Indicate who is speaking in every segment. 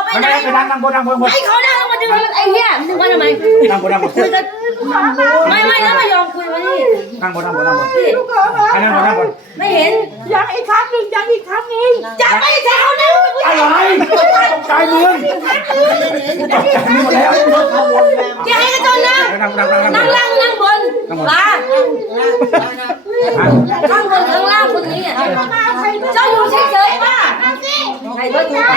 Speaker 1: ไปไหนไปนั่งบน
Speaker 2: ไอ้เขานั่งมาดึงมันไอ้เนี่ยดึงมันทำไม
Speaker 1: นั่งบน
Speaker 2: คุยกันไม่แล้วไม่ยอมคุยวันนี้
Speaker 1: นั่งบนไปนั่งบน
Speaker 2: ไม่เห็น
Speaker 3: ยังอีกครั้งหนึ่งจะไม่ใช่เขานั่ง
Speaker 1: อะไรตกใจมึงหมดแล้ว
Speaker 2: จะให้กระจนนั่งบนลาข้างบนข้างล่างคนนี้เจ้าอยู่เฉยๆป่ะใครก็อยู่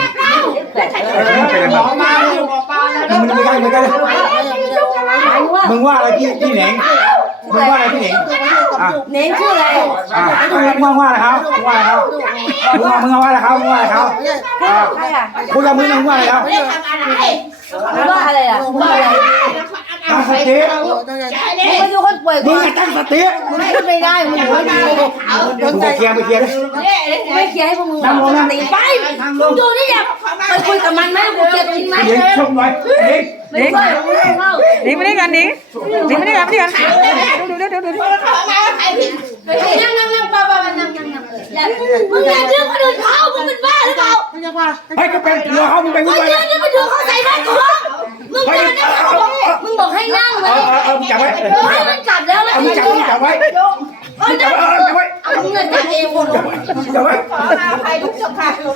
Speaker 1: หมอมามึงไม่ได้มึงว่าอะไรพี่เหน่งมึงว่าอะไรพี่เหน่ง
Speaker 2: เหน่งชื่ออะไร
Speaker 1: มึงว่าอะไรเขามึงว่าอะไรเขามึงว่าอะไรเขาคุณกับมึงว่าอะไรเขา
Speaker 2: ว่าอะไรอ่ะว่าอะไร
Speaker 1: ตั้งสติ
Speaker 2: มึงก็ดูคนป่วย
Speaker 1: มึงตั้งสติ
Speaker 2: มึงพูดไม่ได้มึงอยู่ไม่ดี
Speaker 1: มึงไปเคลียร์
Speaker 2: ไม่เคลียร์ให้พวกมึงตีไปมึงดูนี่อยากไปคุยกับมันไหมกูเคลียร์จริงไหม
Speaker 1: ชมหน่อย
Speaker 4: หนิงไม่ได้กันหนิงไม่ได้กันดู
Speaker 2: นั่งป้านั่งมึงอย่าดื้อคนอื่นเขามึงเป็นบ้าหรือเปล่า
Speaker 1: ให้ก็เป็นหัวเขามึงไปวุ่นวาย
Speaker 2: นี่มาดูเขาใส่แว่นกูมึงบอกให้นั่งไว้
Speaker 1: มึงจับไว้
Speaker 2: ให้มันจับแล้วแล้ว
Speaker 1: มึงจับไว้
Speaker 2: มึงจับไว้มึงเงินจับเองหมด
Speaker 1: จับไว้
Speaker 3: ใครทุกสัปดาห์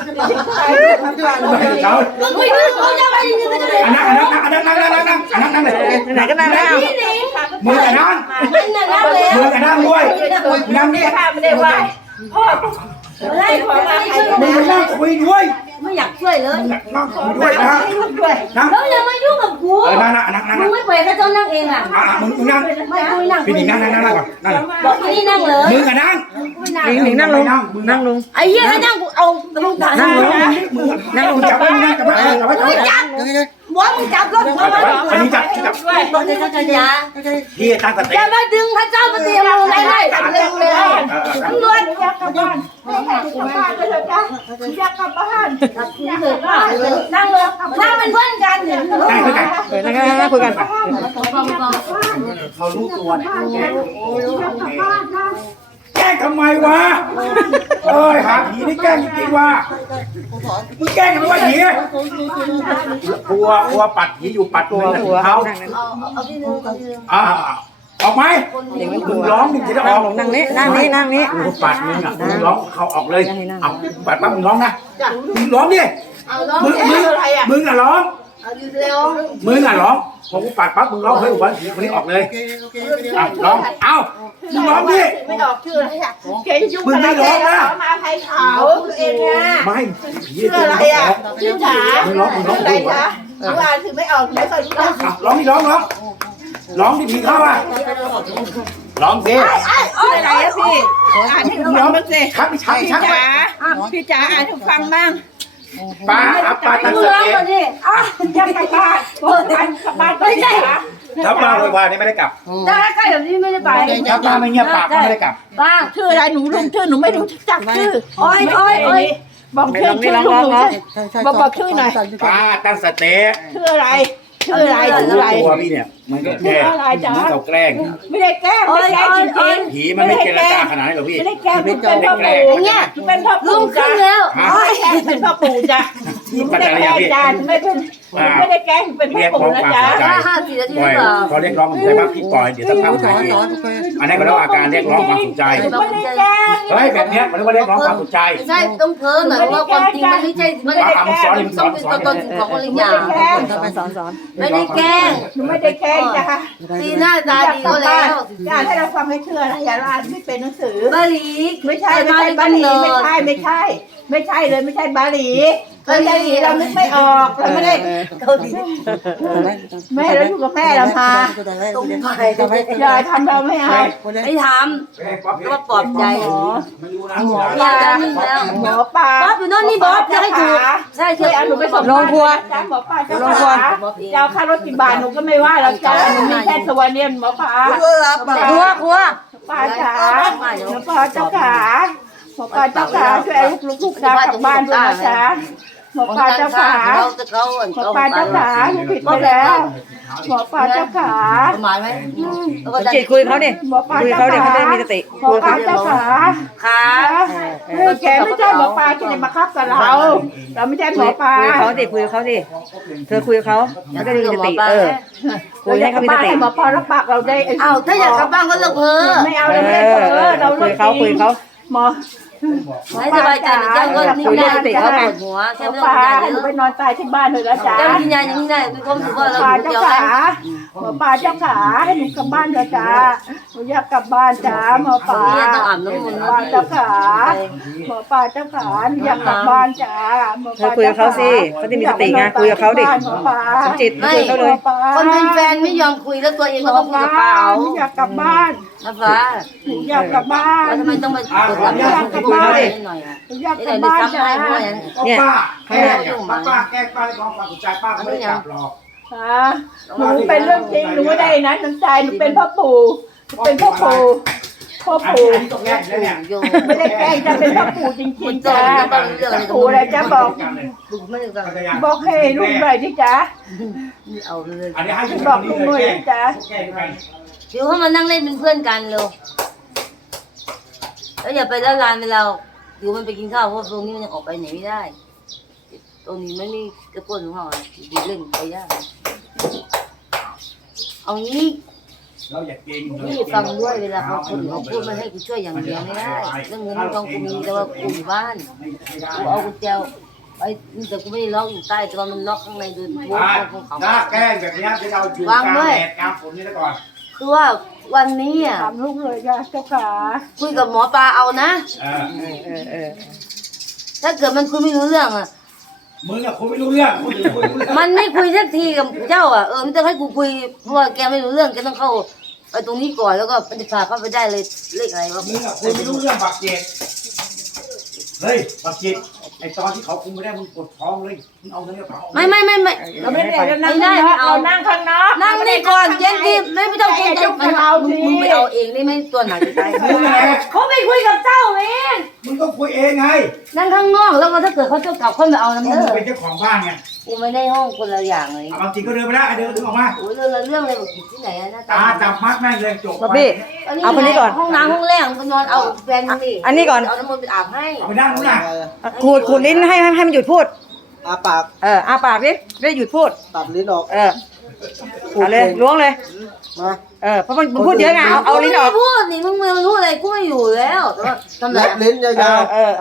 Speaker 2: มึงไม่ดื้อเขาจะไปยังไงก็จะไป
Speaker 1: นั่งเลย
Speaker 4: ไหนก็นั่งแล้ว
Speaker 1: มือกับนั่งมือกับนั่งด้วยนั่งนี่
Speaker 3: ไม่ได้ไหวพ่อ
Speaker 1: มึงนั่งคุยด้วย
Speaker 2: ไม่อยากช่วยเลย
Speaker 1: นั่งคุยด้วยนะ
Speaker 2: แล้วอย่ามายุ่งกับกูมึงไม่ปล่อยเขาเจ้านั่งเองอ่ะ
Speaker 1: มึงนั่ง
Speaker 2: ไม่คุยนั่ง
Speaker 1: พี่หนิงนั่งก่อนนั่ง
Speaker 2: บอกพี่นี่นั่งเลย
Speaker 1: มือกับนั่ง
Speaker 4: หนิงนั่งลง
Speaker 2: ไอ้เหี้ยนั่งกูเอาลูกตา
Speaker 4: นั่งลง
Speaker 1: จับไว้จับไว้
Speaker 2: จับหัวมึงจับรถหัวมัน
Speaker 1: อันนี้จับ
Speaker 2: บอกเลยเขาจะยา
Speaker 1: พี่ตั้งสติ
Speaker 2: อย่ามาดึงพระเจ้าปฏิมาอะไรได้เร็วเลยตำรวจ
Speaker 3: อยากกลับบ้านไปเถอะจ้ะอยากกลับบ้าน
Speaker 2: นั่งเลยนั่งเป็นเพื่อนกันเนี่ย
Speaker 4: นั่งคุยกัน
Speaker 1: เขารู้ตัวเนี่ยแกล้งทำไมวะหาผีนี่แกล้งจริงๆวะมึงแกล้งกันว่าผีกลัวปัดผีอยู่ปัดตัวเขาออกไหมมึงร้องมึงจะได้ออก
Speaker 4: นั่งนี้
Speaker 1: มึงปัดมึงมึงร้องเขาออกเลยเอาปัดปั๊บมึงร้องนะมึงร้องดิมึงร้องมึงร้องผมปัดปั๊บมึงร้องเฮ้ยวันผีคนนี้ออกเลยร้องมึงร้องดิ
Speaker 3: ไม่ออกชื่ออะไรอ่ะมึงไม่ร้องนะมาไทยขาวเองนะ
Speaker 1: ไม่
Speaker 3: ชื่ออะไรอ่ะชื่อจ๋า
Speaker 1: มึงร้อง
Speaker 3: อะไรคะว่าถึงไม่ออกไม่เคยรู้จัก
Speaker 1: ร้องที่ผีเข้าอ่ะร้องสิ
Speaker 3: อะไรอะพี่อ่านให้หนูฟังบ้างสิพี่จ๋าอ่านให้ฟังบ้าง
Speaker 1: ป้าตั้งสติ
Speaker 3: อยากกลับบ้านไม่ใช่
Speaker 1: ถ้าป้าโวยวายนี่ไม่ได้กลับ
Speaker 2: ถ้าใกล้แบบนี้ไม่ได้ไป
Speaker 1: ถ้าป้าไม่เงียบปากก็ไม่ได้กลับ
Speaker 2: ป้า
Speaker 3: ชื่ออะไรหนูลุงชื่อหนูไม่รู้จักชื่อ
Speaker 2: อ้อย
Speaker 3: บอกชื่อลุงหนูบอกชื่อหน่อย
Speaker 1: ป้าตั้งสติ
Speaker 3: ชื่ออะไร
Speaker 1: ตัวพี่เนี่ยมันก็แกล้งมันเขาแกล้ง
Speaker 3: ไม่ได้แกล้งจริง
Speaker 1: ผีมันไม่เจรจาขนาดนี้หรอกพี่
Speaker 3: ไม่ได้แกล้งเป็นพ่อปู่อย่างเงี้ยเป็นพ่อปู่
Speaker 2: ขึ้นแล้ว
Speaker 3: เป็นพ่อปู่จ้ะไม่ได้แกล้งจ้ะไม่ได้แกล้งเป็นพ่อปู่นะจ๊ะ
Speaker 2: 5-4 นาที
Speaker 1: พอเรียกร้องใช่ไหมพี่ปล่อยเดี๋ยวถ้าทำหายอันนี้ก็เรียกอาการเรียกร้องความสนใจเฮ้ยแบบนี้มันเรียกว่าเรียกร้องความสนใจ
Speaker 2: ใช่ต้องเพิ่มหน่อยว่าความจริงมันไม่ใช่มันต้องเป็นตัวตนของคนอย่างไม่ได้แกล้ง
Speaker 3: ไม่ได้แกล้งจ้ะ
Speaker 2: ตีหน้าตาดีก็แล้ว
Speaker 3: จ้ะให้เราฟังให้เชื่อนะอย่าอ่านไม่เป็นหนังสือบ
Speaker 2: าลี
Speaker 3: ไม่ใช่บาลีไม่ใช่เลยไม่ใช่บาลีเรานึกไม่ออกเราไม่ได้แม่เราอยู่กับแม่เรามาอย่าทำเราไม่เอา
Speaker 2: ไม่ทำก็ปลอบใจ
Speaker 3: ยานี่แล้วหมอปลา
Speaker 2: บ๊อบอยู่โน่นนี่บ๊อบจะให้ถูกใช่เคยเอาหนูไปส่ง
Speaker 4: โรงครัว
Speaker 3: หมอปลาเจ้าเจ้าค่ารถกี่บาทหนูก็ไม่ว่าแล้วจ้าหนูมีแค่ตัวเนี่ยหมอปลา
Speaker 4: ครัว
Speaker 3: ป้าจ๋าหมอปลาเจ้าขาหมอปลาเจ้าขาช่วยลูกๆกลับบ้านด้วยนะจ๊ะอปลาเจ้าขา
Speaker 2: เขา
Speaker 3: หมอปลาเจ้าขาหนูผิดไปแล้วหมอปลาเจ้าขา
Speaker 2: หมายไหม
Speaker 4: จิตคุยเขาดิ
Speaker 3: หมอปลา
Speaker 4: คุย
Speaker 3: เจ้า
Speaker 4: เขาดิ
Speaker 3: ขา
Speaker 4: เขาได้มีสติ
Speaker 3: หมอปลาเจ้าขา
Speaker 2: ขา
Speaker 3: แกไม่ใช่หมอปลาที่ไหนมาคับกับเราไม่ใช่หมอปลา
Speaker 4: คุยเขาดิคุยเขาดิเธอคุยกับเขาเขาได้มีสติคุยให้เขามีสติ
Speaker 3: หมอปลารับปากเราได้
Speaker 2: เอาถ้าอยากกลับบ้านก็เลิกเพ้อ
Speaker 3: ไม่เอาเราไม่ได้เผลอเรา
Speaker 4: คุยเขาคุยเขา
Speaker 3: หมอ
Speaker 2: ให้สบายใจนะเจ้าก็นิ่งได้ปวดหัว
Speaker 3: หม
Speaker 2: แค่
Speaker 3: อ
Speaker 2: ไม่
Speaker 3: ป
Speaker 2: ต้อง
Speaker 3: ลา
Speaker 2: กินยา
Speaker 3: ห
Speaker 2: เย
Speaker 3: นู
Speaker 2: อะ
Speaker 3: ไปนอนตายที่บ้านเลยนะจ๊ะ
Speaker 2: เจ้ากินยาอย่างนี้ได้มีความรู้สึกว่าเรา
Speaker 3: ปลา
Speaker 2: อยู่
Speaker 3: เจ้า
Speaker 2: เดียว
Speaker 3: ขาหมอปลาเจ้าขาให้หนูกลับบ้านเถอะจ้าหนูอยากกลับบ้านจ้าหมอปลา
Speaker 2: เนี่ยต้องอาบน้ำมนต์
Speaker 3: ปลาเจ้าขาหมอปลาเจ้าขาหนูอยากกลับบ้านจ้าหมอ
Speaker 4: เธอคุยกับเขาสิเขาจะมีสติไงคุยกับเขาดิ
Speaker 3: หมอปลา
Speaker 4: สมจิต
Speaker 2: ไม่
Speaker 4: คุยเขาเลย
Speaker 2: คนเป็นแฟนไม่ยอมคุยแล้วตัวเอง
Speaker 3: หม
Speaker 2: ก็
Speaker 3: อ
Speaker 2: ต้องคุ
Speaker 3: ป
Speaker 2: ย
Speaker 3: ลา
Speaker 2: กับเปล่า
Speaker 3: หนูอยากกลับบ้าน
Speaker 2: นะฟ้า
Speaker 3: หนูอยากกลับบ้าน
Speaker 2: แล้วทำไมต้องมากดหลับคุยหน่อยอ่ะ
Speaker 3: หนูอยาก
Speaker 2: นี่
Speaker 3: ก
Speaker 2: ไหน
Speaker 3: ลับ
Speaker 2: ได้
Speaker 3: บ้าน
Speaker 2: ซ้ำ
Speaker 3: จ้า
Speaker 2: ให้เพราะอย่างนั้น
Speaker 4: เนี่ย
Speaker 1: ป้าแก้ป้าในกองความสนใจป้าไม่ได้กลับหรอก
Speaker 3: หนูเป็นเรื่องจริงหนูไม่ได้นะน้ำใจหนูเป็นพ่อปู่เป็นพ่อปู่พ่อปู่
Speaker 1: อันนี้ต้องแก้แล้วเนี่ย
Speaker 2: โย
Speaker 3: ไม่ได้แกล้งจะเป็นพ่อปู่จริงๆจ้าปู่อะไรจะบอก
Speaker 2: ดูไม่ได้กัน
Speaker 3: บอกให้ลูกหน่อยที่จ้า
Speaker 2: เอาเลย
Speaker 1: อันนี้ให้
Speaker 3: บอกลูกหน่อยที่จ้า
Speaker 1: แก้กัน
Speaker 2: เดี๋ยวเขามานั่งเล่นเป็นเพื่อนกันเร็วแล้วอย่าไปละลานไปเราเดี๋ยวมันไปกินข้าวเพราะตรงนี้มันยังออกไปไหนไม่ได้ตรงนี้ไม่มีกระปุกของเขาดีเล่นไปได้เอางี้
Speaker 1: เราอยากกิน
Speaker 2: พี่ฟังด้วยเวลาเขาคนเขาพูดมันให้กูช่วยอย่างเดียวไม่ได้เรื่องเงินเรื่องทองกูมีแต่ว่ากูอยู่บ้านกูเอากุญแจไอ้แต่กูไม่ได้ล็อกอยู่ใต้แต่ว่ามันล็อกข้างในโดยพวกของเขา
Speaker 1: ถ้าแก้แบบนี้จะเอาอยู่กลางแดดกลางฝนนี่ก่อน
Speaker 2: คือว่าวันนี้อ่ะ
Speaker 3: ถามลูกเลยจ้าเจ้าขา
Speaker 2: คุยกับหมอปลาเอานะ ถ้าเกิดมันคุยไม่รู้เรื่องอ่ะ
Speaker 1: มึงอะคุยไม่รู้เรื่องคุยรู้เรื่อง
Speaker 2: มันไม่คุยสักทีกับเจ้าอ่ะมันจะให้กูคุยเพราะว่าแกไม่รู้เรื่องแกต้องเข้าไปตรงนี้ก่อนแล้วก็มันจะพาเข้าไปได้เลยเลขอะไรวะ
Speaker 1: มึงอะคุยไม่รู้เรื่องบักเจ็ดเฮ้ยบักเจ็ดไอตอนที่เขาคุมไม่ได้มึงปวดท้องเลยมึงเอาเงินเขา
Speaker 2: ไม่
Speaker 3: เราไม่ได้เรานั่งข้างนอก
Speaker 2: นั่งนี่ก่อนเย็นดีไม่ต้องเกรงใจมึงไปเอาเองได้ไหมตัวไหนจะตาย
Speaker 1: มึงอะไร
Speaker 2: เขาไม่คุยกับเจ้าเอง
Speaker 1: มึงก็คุยเองไง
Speaker 2: นั่งข้างนอกแล้วก็ถ้าเกิดเขาจะกลับคนไปเอาน้ำ
Speaker 1: มึ
Speaker 2: เด้
Speaker 1: ง
Speaker 2: อ
Speaker 1: เป็นเจ้าของบ้านไง
Speaker 2: กูไม่ได้ห้องคนละอย่างเลย
Speaker 1: บางทีก็เดินไปได้เดินถึงออกมา
Speaker 2: โอ้ยเรื่องอะไรแบบที่ไหนนะ
Speaker 1: ตาจับมัดแม่งเลยจบ
Speaker 4: บ๊อบบี้ เอาคนนี้ก่อน
Speaker 2: ห้องน้ำห้องแรกไปนอนเอาแฟนนี่
Speaker 4: อันนี้ก่อน
Speaker 2: เอาน้ำมนต์ไปอาบให้
Speaker 1: เอาไปนั่งนู้นน่ะ
Speaker 4: ขูดลิ้นให้มันหยุดพูด
Speaker 5: อาปาก
Speaker 4: อาปากดิได้หยุดพูด
Speaker 5: ตัดลิ้นออก
Speaker 4: เอาเลยล้วงเลย
Speaker 5: มา
Speaker 4: เพราะมันพูดเยอะไงเอาลิ้นออก
Speaker 2: กูไม่พูดนี่มึงไม่รู้อะไรกูไม่อยู่แล้วแต่ว่าทำไร
Speaker 5: แลบลิ้นยาว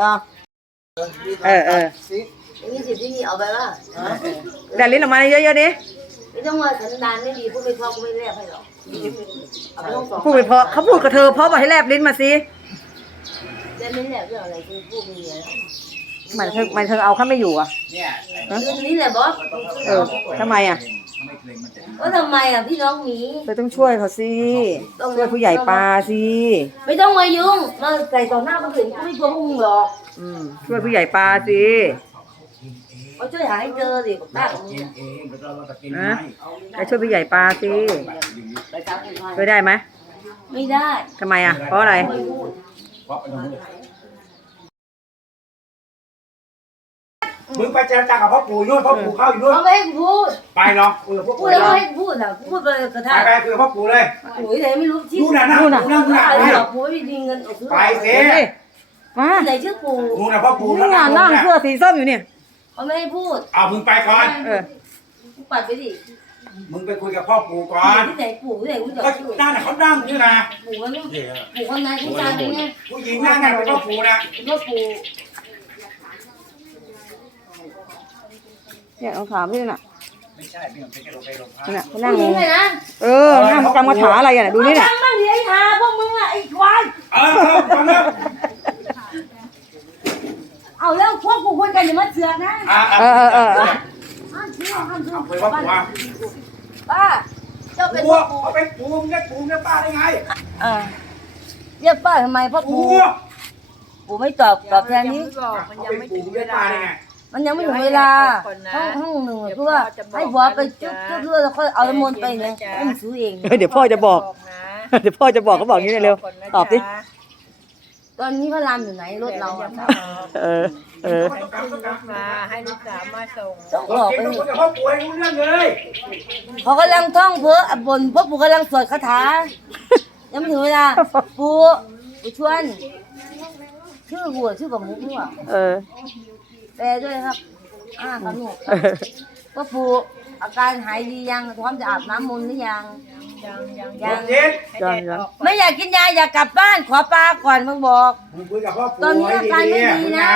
Speaker 4: ๆ
Speaker 5: สิ
Speaker 2: อย่างนี้สิที่นี่เอาไปว่า
Speaker 4: แต่ลิ้นออกมาเยอะๆดิ
Speaker 2: ไม่ต้องว่าสันดานไม่ดีพูดไม่เพราะกูไม่แลกให้หรอกเอาไปต้องสอง
Speaker 4: พูดไปเพราะเขาพูดกับเธอเพราะบอกให้แลบลิ้นมาสิ
Speaker 2: แต่ไม่แลกเรื่องอะไรกูพูดไม่เยอะ
Speaker 4: มันเธอเอาข้าไม่อยู่อ่ะ
Speaker 1: เนี่ย
Speaker 2: เรื่องนี้แหละบอส
Speaker 4: ทำไมอ่ะ
Speaker 2: ว่าทำไมอ่ะพี่น้องหมี
Speaker 4: เธอต้องช่วยเขาสิช่วยผู้ใหญ่ปลาสิ
Speaker 2: ไม่ต้องมายุ่งมาใส่ต่อหน้าคนอื่นกูไม่กลัวพวกมึงหรอก
Speaker 4: ช่วยผู้ใหญ่ปลาสิ
Speaker 2: เขาช่วยหาให้เจอดิบอกได้ของมึง
Speaker 1: เองเราจะกิน
Speaker 4: นะไปช่วยผู้ใหญ่ปลาสิ
Speaker 2: ไปตามคนไทย
Speaker 4: ช่วยได้ไหม
Speaker 2: ไม่ได้
Speaker 4: ทำไมอ่ะเพราะอะไร
Speaker 2: ไม่พูด
Speaker 1: มึงไปเจรจากับพ่อปู่นู่นพ่อปู่เข้าอยู่นู่น
Speaker 2: เขาไม่ให้กูพูด
Speaker 1: ไปลองคุยกับพ่อ
Speaker 2: พู
Speaker 1: ปู่
Speaker 2: ดแล้วไม่ให้กูพูดอ่ะพูดไปกระ
Speaker 1: ไป
Speaker 2: ทั่ง
Speaker 1: ไปคุยกับพ่อปู่เลย
Speaker 2: โอ้ยไหนไม่รู้ที่
Speaker 1: นู่นน่ะนั่งนั่ง
Speaker 2: อะไรหรอกกูไม่มีเงินเอาซื้อ
Speaker 1: ไปเซ่
Speaker 4: มา
Speaker 2: ไหนชื่อปู่
Speaker 1: นู่นน่ะพ่อปู่
Speaker 4: นี่งานนั่งเสื้อสีส้มอยู่เนี่ย
Speaker 2: เขาไม่ให้พูด
Speaker 1: เอามึงไปก่อน
Speaker 2: กูปัดไปดิ
Speaker 1: มึงไปคุยกับพ่อปู่ก่อน
Speaker 2: ที่ไหนปู่ที่ไหนกูจะ
Speaker 1: ก็นั่นน่ะเขานั่งนี่นะ
Speaker 2: ปู่กันเนี่ยปู่คนไหนกูจานเป็นไง
Speaker 1: ผู้หญิงนั่งไงเป็นพ่อปู่นะ
Speaker 2: ก็ปู่
Speaker 4: เนี่ยลองถามพี่น่ะ
Speaker 1: ไม่ใช่ไม่ใช่ลงไปลงพัก
Speaker 4: นี่น่ะเขานั่ง
Speaker 2: ผู้หญิงเลยนะ
Speaker 4: นั่งจำคาถาอะไรอ่ะดูนี่น่ะ
Speaker 2: จำบ้างดิไอ้ทาพวกมึงอ่ะไอ้ควาย
Speaker 1: ฟังแล้ว
Speaker 2: เอาแล้วพวกกูคุยกันอย่ามาเสือกนะห้ามเชื่อห้ามเชื่อ
Speaker 1: คุยพ่อปู่ว่า
Speaker 2: ป้าเจ้าเป็น
Speaker 1: ปู่
Speaker 2: พ่อปู่
Speaker 1: เขาเป็นปู่เนี่ยปู่เนี่ยป้าได้ไง
Speaker 2: เรียกป้าทำไมพ่อ
Speaker 1: ปู่
Speaker 2: ปู่ปู่ไม่ตอบแทนนี้
Speaker 1: มันยังไม่ถึงเวลาได้ไง
Speaker 2: มันยังไม่ถึงเวลาห้องหนึ่งคือว่าให้ผัวไปจุ๊บแล้วค่อยเอาน้ำมนต์ไปเนี่ยให้มันซื้อเอง
Speaker 4: เดี๋ยวพ่อจะบอกเดี๋ยวพ่อจะบอกเขาบอกอย่างนี้เร็วตอบดิ
Speaker 2: ตอนนี้พระรามอยู่ไหนรถเราอะ
Speaker 4: เออ
Speaker 3: มาให้ลูกสาวมาส่ง
Speaker 2: ต้อง
Speaker 1: ค
Speaker 2: ออก
Speaker 1: น
Speaker 2: ไป
Speaker 1: กินกับครอบครัวให้รู้เรื่องเลย
Speaker 2: เขากำลังท่องเพ้อบนพ่อปู่กำลังสวดคาถายังไม่ถึงเวลาปู่ชวนชื่อบัวชื่อกับมุกนี่หว่า
Speaker 4: เออ
Speaker 2: แปลด้วยครับครับหนูพ่อปู่อาการหายดียังพร้อมจะอาบน้ำมนต์หรือยัง
Speaker 3: ยัง
Speaker 1: เจ็ด
Speaker 4: ยัง
Speaker 2: ไม่อยากกินยาอยากกลับบ้านขอปลาก่อนมึงบอก
Speaker 1: มึงคุยกับครอบครัว
Speaker 2: ตอนนี้อาการไม่ดีนะ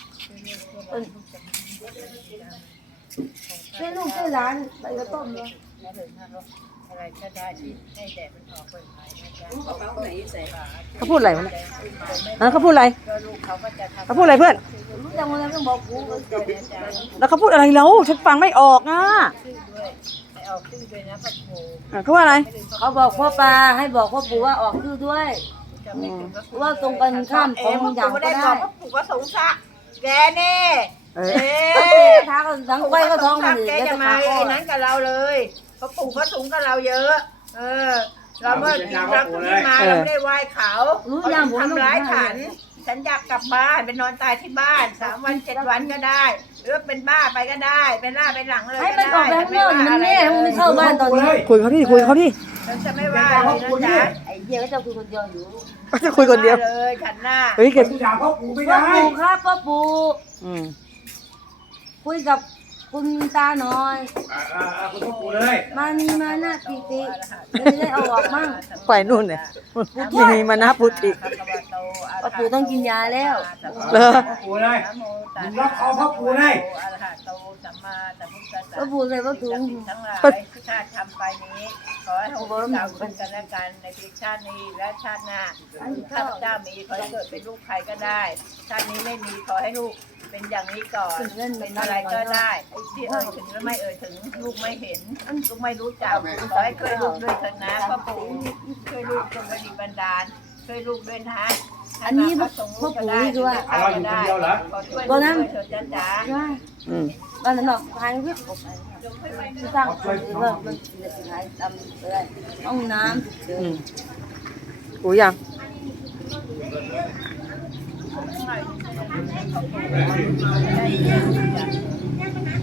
Speaker 2: ช่วยลูกช่วยหลานไปกระต้มเลย
Speaker 3: อะไรก็ได้ที่ให้แดดมันออกไปภายนะจ๊ะ
Speaker 4: เขาพูดอะไรวะเนี่ยเขาพูดอะไร
Speaker 3: ก็ลูกเขาก็จะทำ
Speaker 4: เขาพูดอะไรเพื่อน
Speaker 2: รู้จักมันแล้วต้องบอกกู
Speaker 4: แล้วเขาพูดอะไรแล้วฉันฟังไม่ออกอ่ะ
Speaker 3: ชื่อด้วยให้ออกชื่อด้วยนะพระครู
Speaker 4: เขาว่าอะไร
Speaker 2: เขาบอกพ่อปลาให้บอกพ่อปู่ว่าออกชื่อด้วย
Speaker 3: จะไม่ถึงก็
Speaker 2: ว่าตรงกันข้ามของบางอย่างก็ได้
Speaker 3: พระปู่ก็สงสารแกเน่
Speaker 4: เอ
Speaker 3: เอ๊
Speaker 2: ท้าก็ดังไฟก็ท้องมัน
Speaker 3: แกจะมาไอ้นั้นกับเราเลยพระปู่ก็สูงกับเราเยอะ เราเมื่อเราที่มาเราไม่ได้ไหว้เขาเขาทำร้ายฉันอยากกลับบ้านไปนอนตายที่บ้าน3 วัน7 วันก็ได้หรือเป็นบ้าไปก็ได้เป็นหน้าเป็นหลังเลย
Speaker 2: ให้มันออกไปข้างนอกมันแน่มันไม่เข้าบ้านตอนนี้
Speaker 4: คุยเขาดิคุยเขาดิ
Speaker 3: ฉันจะไม่ว่าเลยนะจ๊ะ
Speaker 2: ไอ้เหี้ยก็จะคุยคนเดียวอยู่
Speaker 4: เขาจะคุยคนเดียว
Speaker 3: เลยฉันหน้า
Speaker 4: เฮ้ยเก็บ
Speaker 1: กูด่าพ่อปู่ไม่
Speaker 2: พ่อ
Speaker 1: ได้
Speaker 2: ปู่ครับพ่อปู่
Speaker 4: อืม
Speaker 2: คุยกับคุณตาหน่อย
Speaker 1: คุณพ่อปู่เลย
Speaker 2: มานีมาหน้าติติไม่ได้เอาออกมั่ง
Speaker 4: ฝ่ายนู่นเนี่ยมีมานะพุทธิ
Speaker 2: พ่อปู่ต้องกินยาแล้ว
Speaker 4: เหรอ
Speaker 1: พ่อปู่เลยมึงรับคอพ่อปู่เลย
Speaker 3: อะระหะโตสัมมาสัมพุทธัสสะ
Speaker 2: พ่อปู่ใส่พ่อถุง
Speaker 3: ทั้งหลายที่ชาติทำไปนี้ ขอให้พวกเราเป็นกันและกันในปีชาตินี้และชาติหน้าข้าพเจ้ามีขอให้เกิดเป็นลูกใครก็ได้ ชาตินี้ไม่มีขอให้ลูกเป็นอย่างนี้ก่อนเป็นอะไรก็ได้ที่เอ่ยถึงหรือไม่เอ่ยถึงลูกไม่เห็นลูกไม่รู้จักขอให้ช่วยลูกด้วยเถิดนะพ่อปู่ช่วยลูกจงบันดาลช่วยลูกด้วยนะ
Speaker 2: อันนี้พ่อปู่นี่คือว่า
Speaker 1: เราอยู่คนเดียวเหรอ
Speaker 2: ตัวนั้น
Speaker 3: เถิดจ้า
Speaker 4: อืม
Speaker 2: บ้านนั้นหรอกทางเพื่อนผมสร้างคนหรือว่ามันจะสิหายตำอะไรห้องน้ำเดิน
Speaker 4: กูยัง
Speaker 3: เ